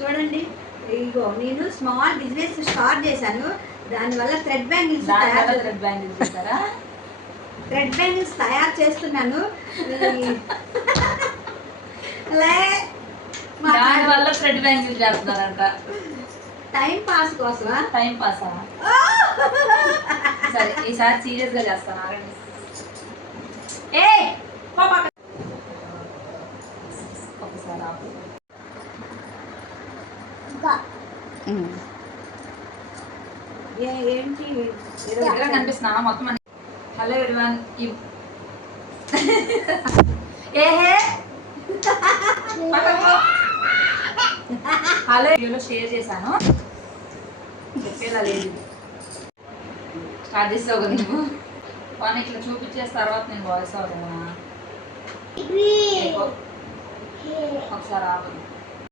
చూడండి, ఇగో నేను small business start చేశాను. దానివల్ల థ్రెడ్ బ్యాంగిల్స్ తయారు చేస్తున్నాను. దానివల్ల థ్రెడ్ బ్యాంగిల్స్ చేస్తున్నారంట. టైం పాస్ కోసమా? టైం పాసా? సరే ఈసారి సీరియస్ గా చేస్తాను. ఆగండి. ఒకసారి ఆపు. ఏంటి కనిపిస్తున్నా మొత్తం? Hello everyone. హలో వీడియోలో షేర్ చేశాను, చెప్పేలా లేదు. స్టార్ట్ చేస్తావు కదా నువ్వు. కానీ ఇట్లా చూపించేసిన తర్వాత నేను వాయిస్ అవుతున్నా. ఒకసారి ఆపు.